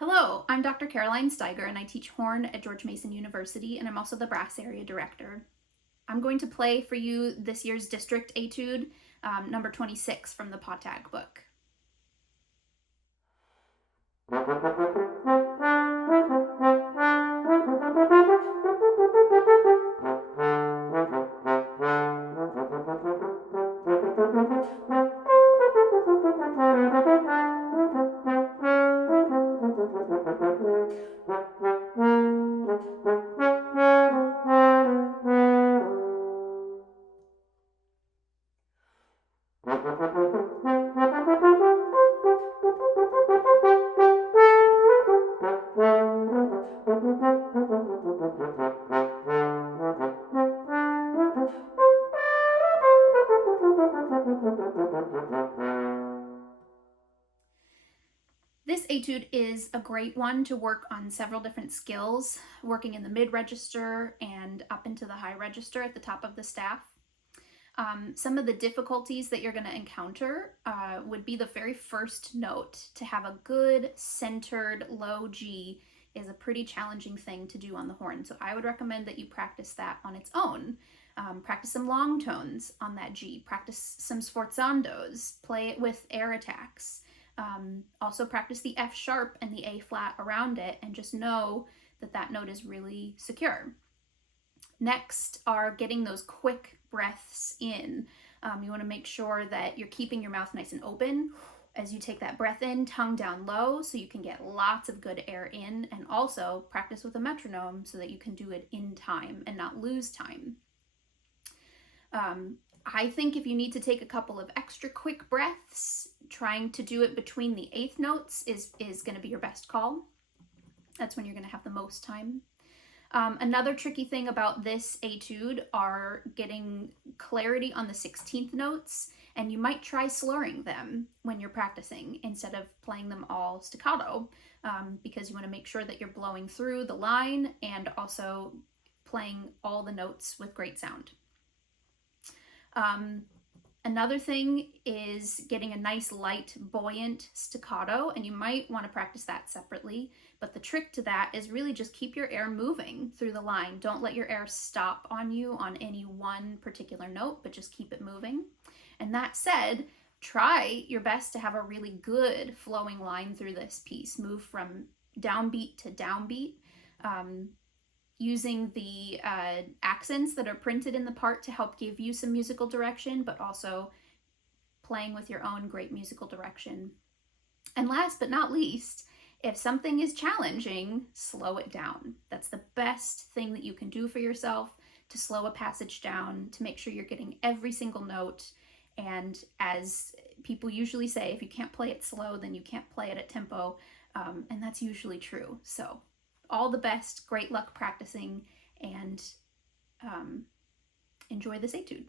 Hello, I'm Dr. Caroline Steiger and I teach horn at George Mason University, and I'm also the brass area director. I'm going to play for you this year's district etude, number 26 from the Pottag book. This etude is a great one to work on several different skills, working in the mid register and up into the high register at the top of the staff. Some of the difficulties that you're going to encounter would be the very first note. To have a good centered low G is a pretty challenging thing to do on the horn, so I would recommend that you practice that on its own. Practice some long tones on that G, practice some sforzandos, play it with air attacks. Also practice the F sharp and the A flat around it, and just know that that note is really secure. Next are getting those quick breaths in. You want to make sure that you're keeping your mouth nice and open as you take that breath in, tongue down low, so you can get lots of good air in, and also practice with a metronome so that you can do it in time and not lose time. I think if you need to take a couple of extra quick breaths, trying to do it between the eighth notes is going to be your best call. That's when you're going to have the most time. Another tricky thing about this etude are getting clarity on the 16th notes, and you might try slurring them when you're practicing instead of playing them all staccato, because you want to make sure that you're blowing through the line and also playing all the notes with great sound. Another thing is getting a nice light buoyant staccato, and you might want to practice that separately, but the trick to that is really just keep your air moving through the line. Don't let your air stop on you on any one particular note, but just keep it moving. And that said, try your best to have a really good flowing line through this piece. Move from downbeat to downbeat, using the accents that are printed in the part to help give you some musical direction, but also playing with your own great musical direction. And last but not least, if something is challenging, slow it down. That's the best thing that you can do for yourself, to slow a passage down, to make sure you're getting every single note. And as people usually say, if you can't play it slow, then you can't play it at tempo. And that's usually true. So all the best, great luck practicing, and enjoy this etude.